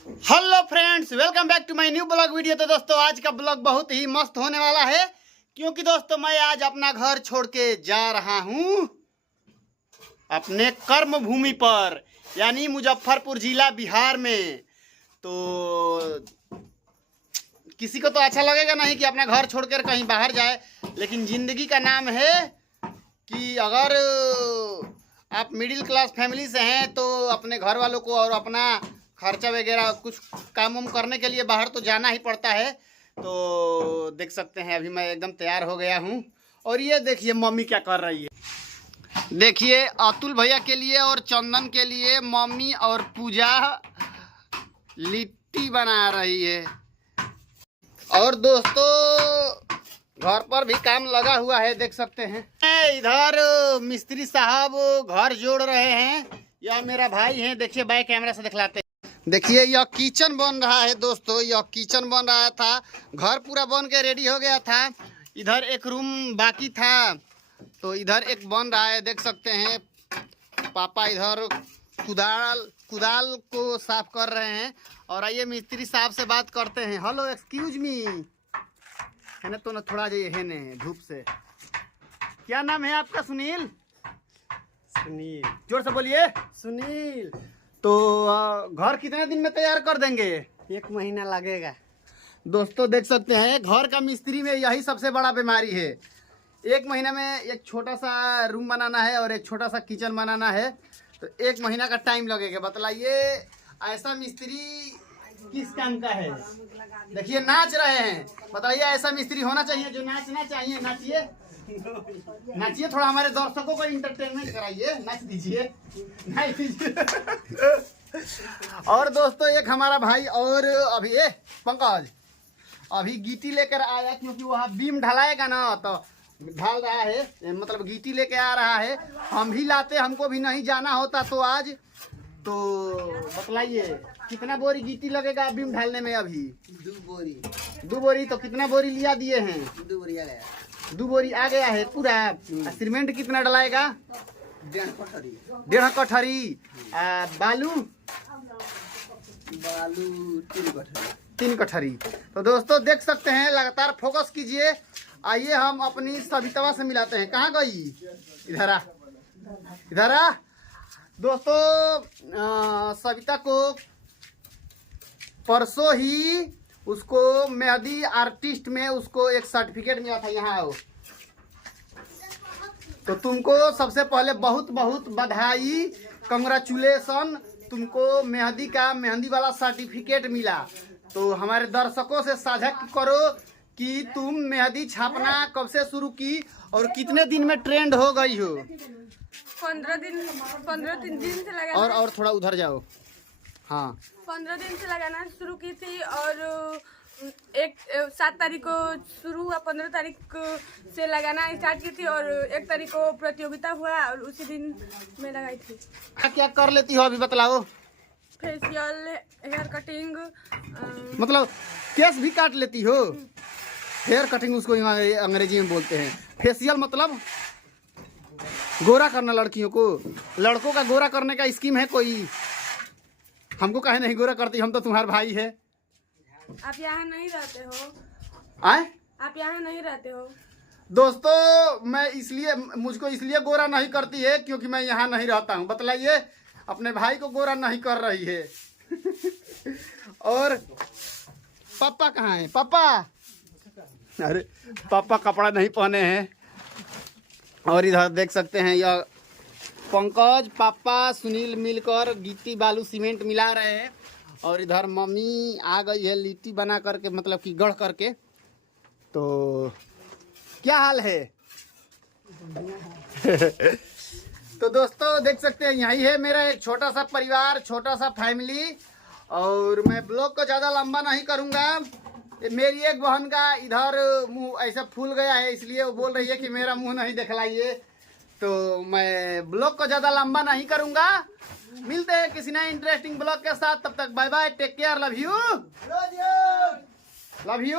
Hello friends, welcome back to my new blog video. तो दोस्तों आज का ब्लॉग बहुत ही मस्त होने वाला है, क्योंकि दोस्तों मैं आज अपना घर छोड़ के जा रहा हूँ अपने कर्म भूमि पर, यानी मुजफ्फरपुर जिला बिहार में। तो किसी को तो अच्छा लगेगा नहीं कि अपना घर छोड़कर कहीं बाहर जाए, लेकिन ज़िंदगी का नाम है कि अगर आप मिडिल क्लास फैमिली से हैं तो अपने घर वालों को और अपना खर्चा वगैरह कुछ काम वाम करने के लिए बाहर तो जाना ही पड़ता है। तो देख सकते हैं अभी मैं एकदम तैयार हो गया हूँ, और ये देखिए मम्मी क्या कर रही है। देखिए अतुल भैया के लिए और चंदन के लिए मम्मी और पूजा लिट्टी बना रही है। और दोस्तों घर पर भी काम लगा हुआ है, देख सकते हैं। इधर मिस्त्री साहब घर जोड़ रहे हैं। यह मेरा भाई है, देखिए बैक कैमरा से दिखलाते हैं। देखिए यह किचन बन रहा है दोस्तों, यह किचन बन रहा था। घर पूरा बन के रेडी हो गया था। इधर एक रूम बाकी था, तो इधर एक बन रहा है, देख सकते हैं। पापा इधर कुदाल को साफ कर रहे हैं। और आइए मिस्त्री साहब से बात करते हैं। हेलो एक्सक्यूज मी, है ना, तो ना थोड़ा जाइए है ने धूप से। क्या नाम है आपका? सुनील। सुनील, जोर से बोलिए। सुनील। तो घर कितने दिन में तैयार कर देंगे? 1 महीना लगेगा। दोस्तों देख सकते हैं घर का मिस्त्री में यही सबसे बड़ा बीमारी है। 1 महीने में एक छोटा सा रूम बनाना है और एक छोटा सा किचन बनाना है, तो 1 महीना का टाइम लगेगा। बतलाइए ऐसा मिस्त्री किस काम का है? देखिए नाच रहे हैं। बताइए ऐसा मिस्त्री होना चाहिए जो नाचना चाहिए। नाचिए नाचिए, थोड़ा हमारे दर्शकों को इंटरटेनमेंट कराइए। नाच दीजिए, नाच दीजिए। और दोस्तों एक हमारा भाई और अभी पंकज अभी गिट्टी लेकर आया, क्योंकि वहाँ बीम ढलाएगा ना, तो ढाल रहा है, मतलब गिट्टी लेके आ रहा है। हम भी लाते, हमको भी नहीं जाना होता तो आज। तो बतलाइए कितना बोरी गिट्टी लगेगा बीम ढालने में? अभी 2 बोरी। तो कितना बोरी लिया दिए हैं? 2 बोरी आ गया। 2 बोरी आ गया है पूरा। सीमेंट कितना डलाएगा? 1.5 कठरी। बालू 3 कठरी। तो दोस्तों देख सकते हैं, लगातार फोकस कीजिए। आइए हम अपनी सविता से मिलाते हैं। कहाँ गई? इधर आ, इधर आ। दोस्तों सविता को परसों ही उसको मेहंदी आर्टिस्ट में उसको एक सर्टिफिकेट मिला था। यहाँ आओ। तो तुमको सबसे पहले बहुत बहुत बधाई, कंग्रेचुलेसन। तुमको मेहंदी वाला सर्टिफिकेट मिला। तो हमारे दर्शकों से साझा करो कि तुम मेहंदी छापना कब से शुरू की और कितने दिन में ट्रेंड हो गई हो? 15 दिन से लगाना। और थोड़ा उधर जाओ। हाँ 15 दिन से लगाना शुरू की थी, और 7 तारीख को शुरू हुआ। 15 तारीख से लगाना स्टार्ट की थी, और 1 तारीख को प्रतियोगिता हुआ, और उसी दिन में लगाई थी। क्या कर लेती हो अभी बतलाओ? फेशियल, हेयर कटिंग, मतलब केस भी काट लेती हो? हेयर कटिंग उसको अंग्रेजी में बोलते हैं। फेशियल मतलब गोरा करना लड़कियों को। लड़कों का गोरा करने का स्कीम है कोई? हमको काहे नहीं गोरा करती? हम तो तुम्हारे भाई है। आप यहाँ नहीं रहते हो? आए आप यहाँ नहीं रहते हो? दोस्तों मैं मुझको इसलिए गोरा नहीं करती है क्योंकि मैं यहाँ नहीं रहता हूँ। बतलाइए अपने भाई को गोरा नहीं कर रही है। और पापा कहाँ हैं? पापा, अरे पापा कपड़ा नहीं पहने हैं। और इधर देख सकते हैं यह पंकज, पापा, सुनील मिलकर गिट्टी बालू सीमेंट मिला रहे हैं। और इधर मम्मी आ गई है लिट्टी बना करके, मतलब कि गढ़ करके। तो क्या हाल है? तो दोस्तों देख सकते हैं यही है मेरा एक छोटा सा परिवार, छोटा सा फैमिली। और मैं ब्लॉग को ज़्यादा लंबा नहीं करूँगा। मेरी एक बहन का इधर मुंह ऐसा फूल गया है, इसलिए वो बोल रही है कि मेरा मुंह नहीं दिखलाइए। तो मैं ब्लॉग को ज़्यादा लंबा नहीं करूँगा। मिलते हैं किसी नए इंटरेस्टिंग ब्लॉग के साथ। तब तक bye bye, take care, love you, love you.